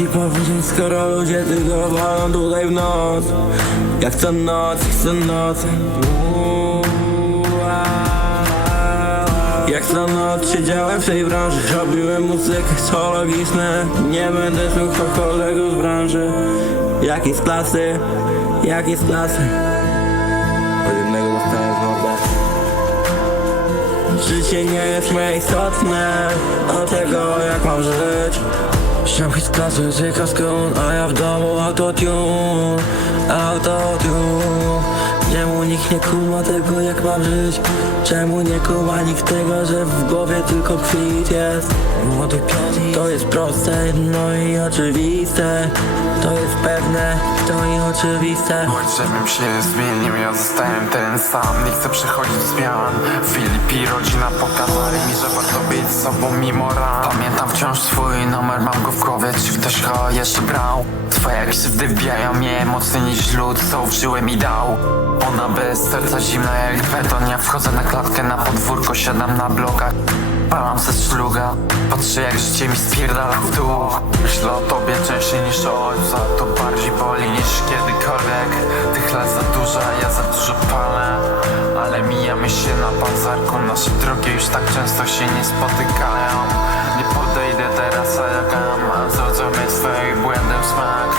ci powiedzieć, skoro ludzie tylko walą tutaj w noc. Jak co noc, co noc. Jak co noc siedziałem w tej branży Robiłem muzykę zoologiczne Nie będę słuchał kolegów z branży. Jaki z klasy, jaki z klasy? Od jednego dostałem mordę Życie nie jest mniej istotne Od tego jak mam żyć? Ściągi z klasy, zyka skąd, a ja w domu autotune Autotune. Czemu nikt nie kuma tego jak mam żyć? Czemu nie kuma nikt tego, że w głowie tylko kwit jest? Młody To jest proste, no i oczywiste. To jest pewne, to i oczywiste. Choć żebym się zmienił, ja zostałem ten sam. Nie chcę przechodzić zmian Filipi rodzina pokazali mi, że warto być sobą mimo ran. Pamiętam wciąż swój numer, mam go w głowie Czy ktoś go jeszcze brał? Twoje krzywdy wbijają mnie mocniej niż lód Co użyłem i dał. Ona bez serca zimna jak beton Ja wchodzę na klatkę, na podwórko, siadam na blokach. Palam ze szluga Patrzę jak życie mi spierdala w dół. Myślę o tobie częściej niż o ojca To bardziej boli niż kiedykolwiek. Tych lat za dużo, ja za dużo się na bazarku Nasze drogi już tak często się nie spotykają Nie podejdę teraz, a jak mam Zrozumieć swoich błędem smak?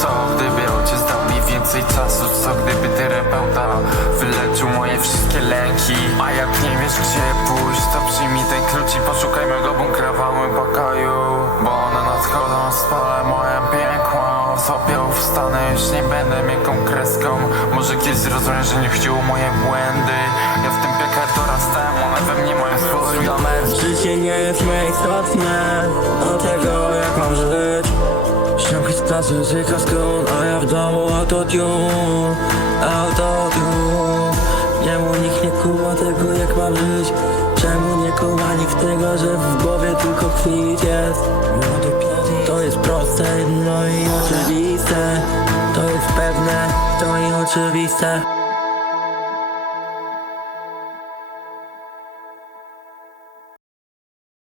Co gdyby ojciec dał mi więcej czasu? Co gdyby terapeuta wyleczył moje wszystkie lęki. A jak nie wiesz gdzie pójść To przyjmij ten klucz i poszukaj mego bunkra w pokoju. Bo one nadchodzą, spalę moje piekło Sobie wstanę, już nie będę miękką kreską. Może kiedyś zrozumiem, że nie chodziło o moje błędy. Ja w tym piekle dorastałem, one we mnie mają swój domen Życie nie jest mniej istotne Od tego jak mam żyć? Ściągi z klasy, zyka skąd, a ja w domu autotune Autotune. Czemu nikt nie kuma tego jak mam żyć. Czemu nie kuma nikt tego, że w głowie tylko kwit jest? Młody piąty To jest proste, no i oczywiste. To jest pewne, to i oczywiste